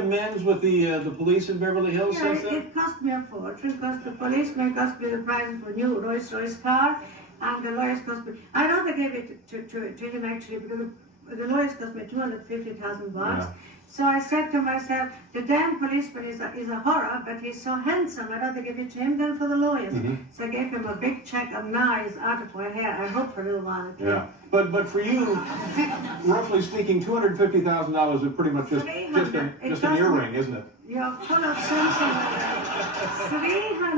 amends with the police in Beverly Hills? Yeah, it cost me a fortune, because the policeman cost me the price for a new Rolls-Royce car, and the lawyers cost me, I rather gave it to him actually, because the lawyers cost me $250,000. Yeah. So I said to myself, the damn policeman is a horror, but he's so handsome, I'd rather give it to him than for the lawyers. So I gave him a big check, and now he's out of my hair, I hope for a little while. Yeah. But for you, roughly speaking, $250,000 is pretty much just an earring, isn't it? You're full of sense in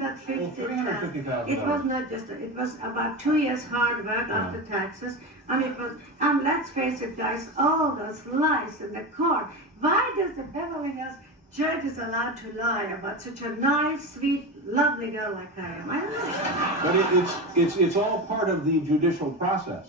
that. $350,000. It was not just, it was about 2 years hard work after taxes. And it was, and let's face it guys, all those lies in the court. Why does the Beverly Hills judge is allowed to lie about such a nice, sweet, lovely girl like I am? I don't know. But it's all part of the judicial process.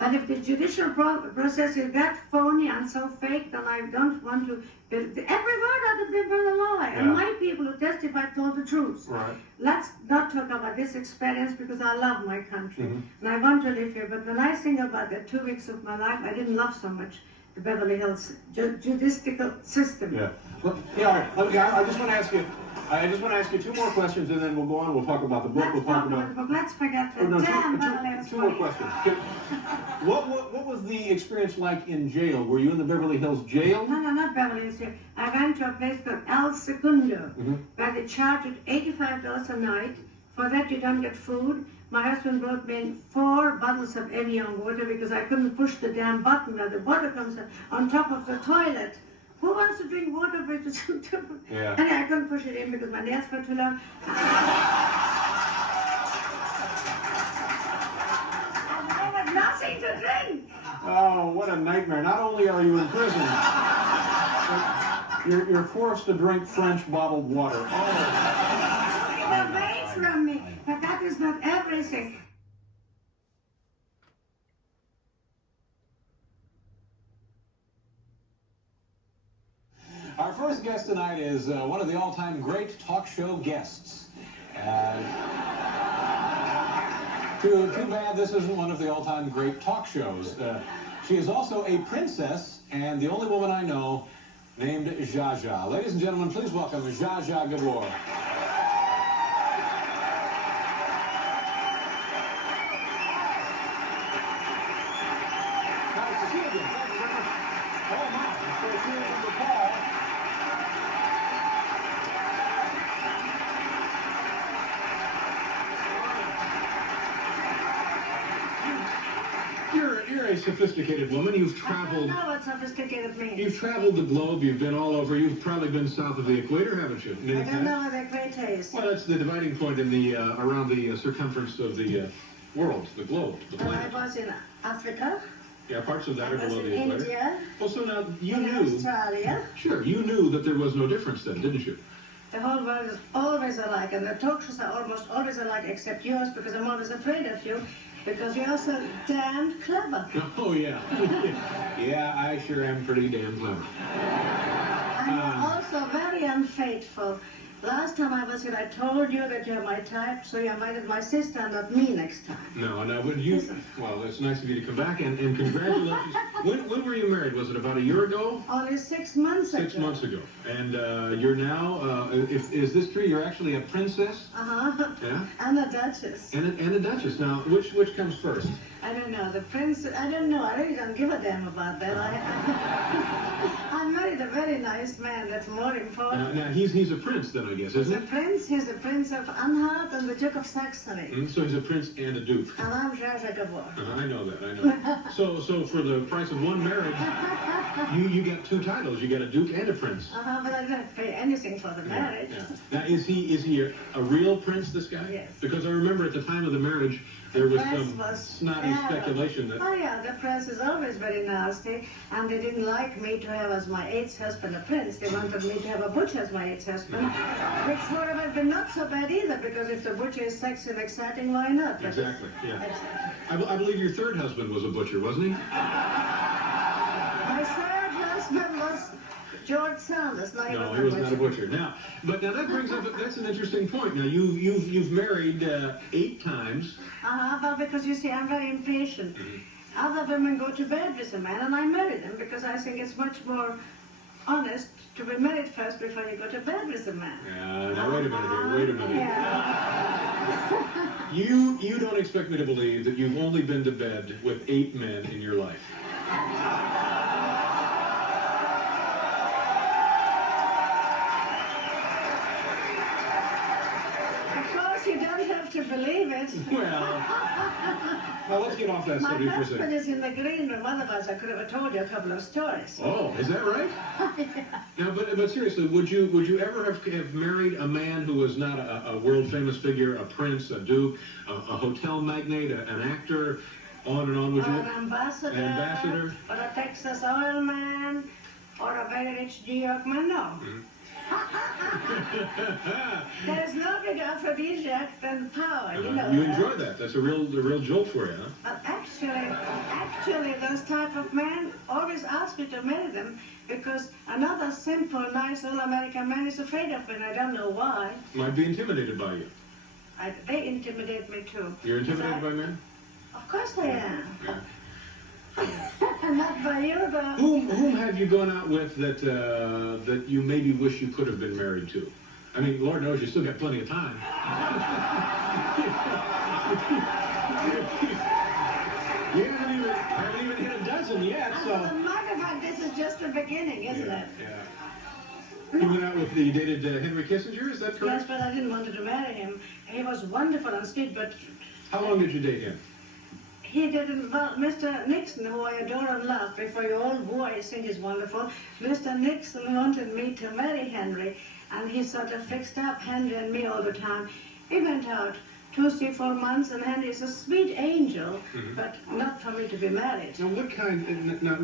But if the judicial process is that phony and so fake, then I don't want to. Every word out of them was a lie, and my people who testified told the truth. Right. Let's not talk about this experience, because I love my country and I want to live here. But the nice thing about the 2 weeks of my life, I didn't love so much the Beverly Hills judicial system. Yeah. Well, yeah. All right. I just want to ask you. I just want to ask you 2 more questions, and then we'll go on. We'll talk about the book. Let's talk about the book. Let's forget the damn Beverly Hills. 2 more questions. What was the experience like in jail? Were you in the Beverly Hills jail? No, not Beverly Hills jail. I went to a place called El Segundo, where they charged $85 a night. For that, you don't get food. My husband brought me in 4 bottles of Evian water because I couldn't push the damn button where the water comes on top of the toilet. Who wants to drink water with the Yeah. And I couldn't push it in because my nails were too long. And I had nothing to drink. Oh, what a nightmare. Not only are you in prison, but you're forced to drink French bottled water. Away from me. But that is not everything. Our first guest tonight is one of the all-time great talk show guests. Too bad this isn't one of the all-time great talk shows. She is also a princess, and the only woman I know named Zsa Zsa. Ladies and gentlemen, please welcome Zsa Zsa Gabor. Nice to see you again. Thank you very much. Oh, my. So here is the Paul. You're a sophisticated woman. You've traveled. I don't know what sophisticated means. You've traveled the globe. You've been all over. You've probably been south of the equator, haven't you? I don't know what the equator is. Well, that's the dividing point in the around the circumference of the world, the globe, the planet. I was in Africa. Yeah, parts of that I are was below in the equator. India. Well, so now you in knew. Australia. Sure, you knew that there was no difference then, didn't you? The whole world is always alike, and the talk shows are almost always alike, except yours, because I'm always afraid of you, because you're so damn clever. Oh, yeah. Yeah, I sure am pretty damn clever. And you're also very unfaithful. Last time I was here, I told you that you're my type, so you invited my sister, not me, next time. No, but you, well, it's nice of you to come back, and congratulations. When were you married? Was it about a year ago? Only 6 months ago. 6 months ago. And you're now, is this true? You're actually a princess? Yeah? And a duchess. And a duchess. Now, which comes first? I don't know. The prince, I don't know. I really don't give a damn about that. I married a very nice man. That's more important. Now, he's a prince then, I guess, isn't he? He's the Prince of Anhalt and the Duke of Saxony. So he's a prince and a duke. And I'm Zsa Zsa Gabor. I know that, I know. So for the price of one marriage, you get 2 titles. You get a duke and a prince. But I don't pay anything for the marriage. Yeah. Now, is he a real prince, this guy? Yes. Because I remember at the time of the marriage, there was some snotty speculation that... Oh yeah, the press is always very nasty, and they didn't like me to have as my 8th husband a prince. They wanted me to have a butcher as my 8th husband, which would have been not so bad either, because if the butcher is sexy and exciting, why not? But exactly, yeah. Exactly. I believe your 3rd husband was a butcher, wasn't he? My 3rd husband was George Sanders. No, he was not a butcher. Now that brings up, that's an interesting point. Now, you've married 8 times. Well, because you see, I'm very impatient. Other women go to bed with a man, and I marry them because I think it's much more honest to be married first before you go to bed with a man. Yeah, now wait a minute here, wait a minute. Yeah. You don't expect me to believe that you've only been to bed with 8 men in your life. You don't have to believe it. Well, let's get off that My subject for a husband second. is in the green room, otherwise I could have told you a couple of stories. Oh, is that right? Yeah. Now, but seriously, would you ever have married a man who was not a world famous figure, a prince, a duke, a hotel magnate, an actor, on and on? Would you? Or an ambassador, or a Texas oil man, or a very rich New York man? No. There's no big aphrodisiac than power, you know. You enjoy that. That's a real jolt for you, huh? But actually, those type of men always ask you to marry them because another simple, nice, all-American man is afraid of me, and I don't know why. Might be intimidated by you. They intimidate me too. You're intimidated by men? Of course I am. Yeah. Not by you, though. Whom have you gone out with that you maybe wish you could have been married to? I mean, Lord knows you still got plenty of time. You haven't even hit a dozen yet, so. As a matter of fact, this is just the beginning, isn't it? Yeah. You went out with you dated Henry Kissinger, is that correct? Yes, but I didn't want to marry him. He was wonderful and sweet, but... How long did you date him? He didn't, well, Mr. Nixon, who I adore and love, before your old boy I think is wonderful, Mr. Nixon wanted me to marry Henry, and he sort of fixed up Henry and me all the time. We went out 2, 3, 4 months, and Henry is a sweet angel, but not for me to be married. Now, what kind, now,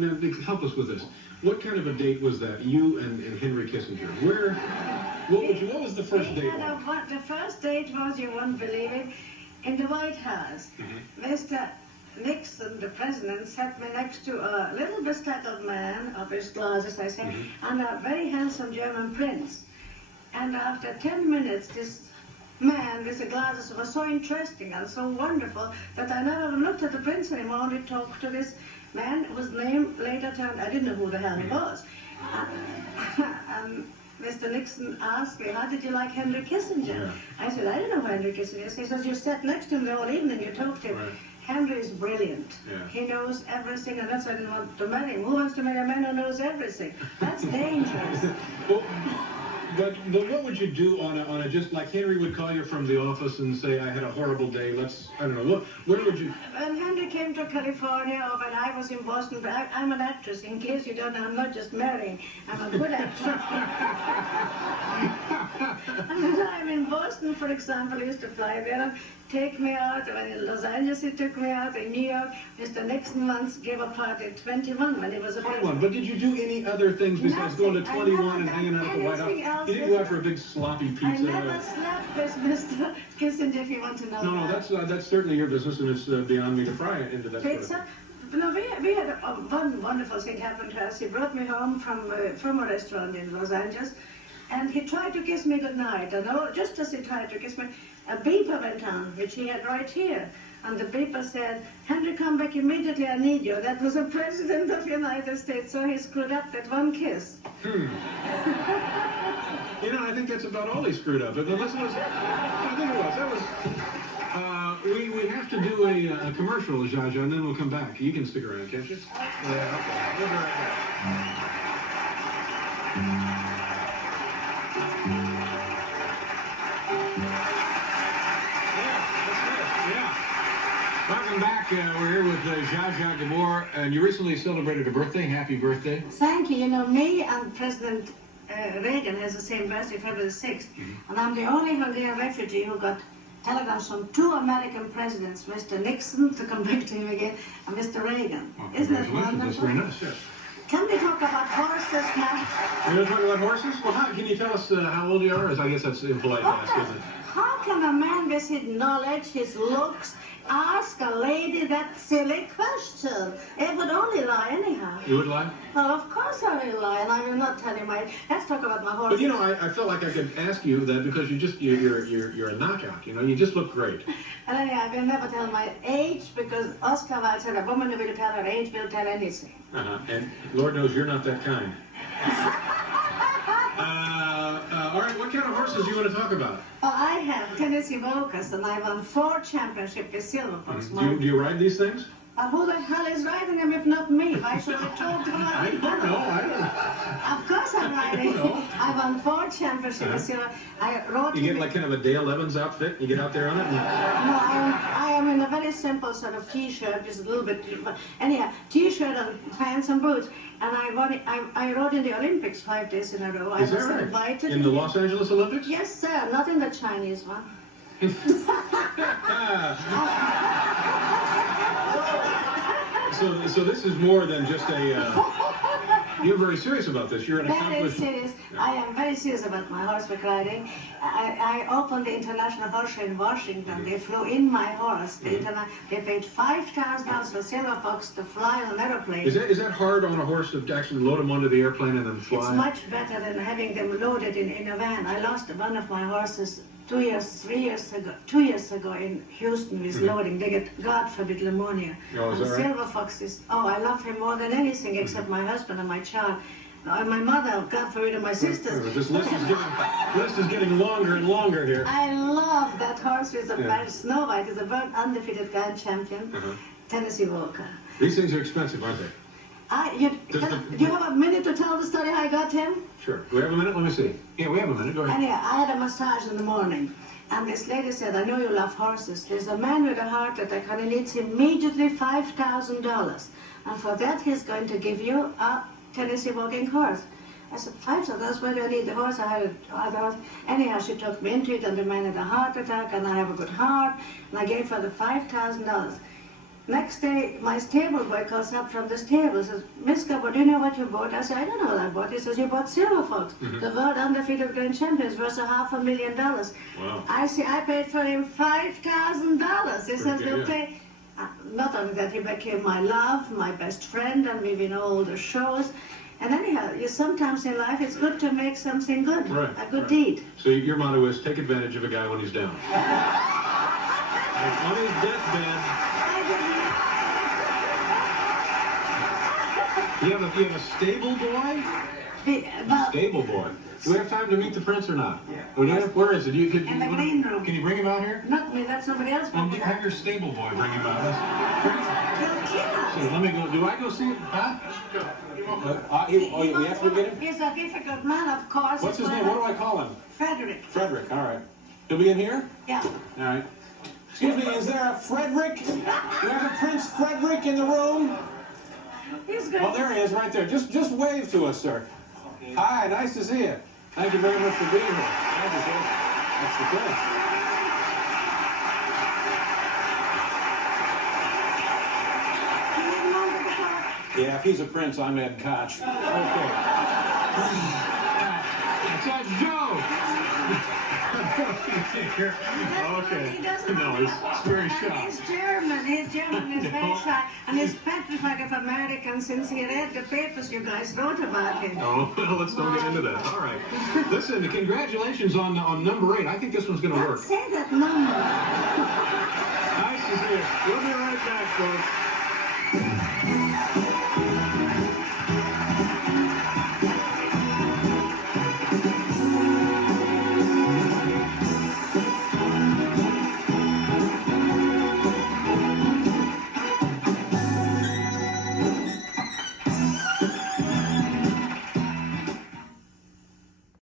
help us with this. What kind of a date was that, you and Henry Kissinger? What was the first date like? The first date was, you won't believe it, in the White House. Mr. Nixon, the president, sat me next to a little bespectacled man, of his glasses, I say, and a very handsome German prince. And after 10 minutes, this man with the glasses was so interesting and so wonderful that I never looked at the prince anymore, only talked to this man whose name later turned, I didn't know who the hell he was. Mr. Nixon asked me, how did you like Henry Kissinger? Yeah. I said, I don't know who Henry Kissinger is. He says, you sat next to him the whole evening, you talked to him. Right. Henry is brilliant. Yeah. He knows everything, and that's why I didn't want to marry him. Who wants to marry a man who knows everything? That's dangerous. Well, but what would you do on a just like Henry would call you from the office and say, I had a horrible day, I don't know, where would you? When Henry came to California, or when I was in Boston, I'm an actress, in case you don't know, I'm not just marrying, I'm a good actress. And I'm in Boston, for example, he used to fly there and take me out. When in Los Angeles, he took me out. In New York, Mr. Nixon once gave a party at 21 when he was a 21, but did you do any other things besides going to 21 and hanging out at the White House? You didn't go out for a big sloppy pizza? I never slept with Mr. Kissinger, if you want to know. No, that's certainly your business, and it's beyond me to pry into that. Pizza? No, we had one wonderful thing happen to us. He brought me home from a restaurant in Los Angeles, and he tried to kiss me goodnight. And just as he tried to kiss me, a beeper went on, which he had right here. And the beeper said, Henry, come back immediately, I need you. That was the President of the United States, so he screwed up that one kiss. You know, I think that's about all he screwed up. But listen, I think it was. That was. We have to do a commercial, Zsa Zsa, and then we'll come back. You can stick around, can't you? Yeah, okay. We'll be right back. Welcome back. We're here with Zsa Zsa Gabor, and you recently celebrated a birthday. Happy birthday. Thank you. You know, me and President Reagan has the same birthday, February 6th, and I'm the only Hungarian refugee who got telegrams from 2 American presidents, Mr. Nixon, to come back to him again, and Mr. Reagan. Well, isn't that wonderful? That's very nice, yes. Can we talk about horses now? We're going to talk about horses? Well, can you tell us how old you are? I guess that's impolite to ask, isn't it? How can a man with his knowledge, his looks, ask a lady that silly question? It would only lie anyhow. You would lie? Well, of course I will lie, and I will not tell you my... Let's talk about my horses. But you know, I felt like I could ask you that because you're a knockout. You know, you just look great. And anyway, I will never tell my age because Oscar Wilde said a woman who will tell her age will tell anything. And Lord knows you're not that kind. All right, what kind of horses do you want to talk about? Oh, I have Tennessee Walkers, and I won 4 championships with Silver Fox. Do you ride these things? Who the hell is riding them if not me? Why should I talk to them? I don't know. Of course I'm riding. I won 4 championships with Silver. I rode. You get like kind of a Dale Evans outfit? You get out there on it? No, I am in a very simple sort of t-shirt, just a little bit. Anyhow, t-shirt and pants and boots. And I rode in the Olympics 5 days in a row. Is that I was right? invited. In the Los Angeles Olympics? Yes, sir. Not in the Chinese one. So this is more than just a. You're very serious about this. You're an Very accomplished. serious. I am very serious about my horseback riding. I opened the International Horse Show in Washington. They flew in my horse. They paid $5,000 for Silver Fox to fly on an aeroplane. Is that hard on a horse to actually load them onto the airplane and then fly? It's much better than having them loaded in a van. I lost one of my horses 2 years ago in Houston with loading. They get, God forbid, pneumonia. Oh, is that right? Silver Fox is, I love him more than anything except my husband and my child. And my mother, God forbid, and my sisters. This list is getting longer and longer here. I love that horse with the Snow White. Is a world undefeated grand champion, Tennessee Walker. These things are expensive, aren't they? Do you have a minute to tell the story how I got him? Sure. Do we have a minute? Let me see. Yeah, we have a minute. Go ahead. And yeah, I had a massage in the morning. And this lady said, I know you love horses. There's a man with a heart attack and he needs immediately $5,000. And for that, he's going to give you a Tennessee walking horse. I said, $5,000? Why do I need the horse? I had a horse. Anyhow, she took me into it, and the man had a heart attack, and I have a good heart. And I gave her the $5,000. Next day, my stable boy calls up from the stable and says, Miss Gabor, do you know what you bought? I said, I don't know what I bought. He says, you bought Silver Fox, the world undefeated grand champions, worth $500,000. Wow. I paid for him $5,000. He says, we'll pay. Not only that, he became my love, my best friend, and we win all the shows. And anyhow, sometimes in life it's good to make something good, a good deed. So your motto is take advantage of a guy when he's down. On his deathbed. You have a stable boy? Stable boy. Do we have time to meet the prince or not? Yeah. Where is it? In the green room. Can you bring him out here? Not me, that's somebody else. Have your stable boy bring him out. So let me go. Do I go see him? Huh? We have to get him? He's a difficult man, of course. What's his name? What do I call him? Frederick. Frederick, all right. He'll be in here? Yeah. All right. Excuse me, is there a Frederick? Do you have a Prince Frederick in the room? He's good. Oh, there he is, right there. Just wave to us, sir. Hi, nice to see you. Thank you very much for being here. Thank you, sir. That's the Prince. Yeah, if he's a prince, I'm Ed Koch. Okay. It's Joe. Okay. No, he's very shy. He's German. He's very shy. And he's petrified of Americans since he read the papers you guys wrote about him. Oh, well, let's don't get into that. All right. Listen, congratulations on number 8. I think this one's going to work. Don't say that number. Nice to see you. We'll be right back, folks.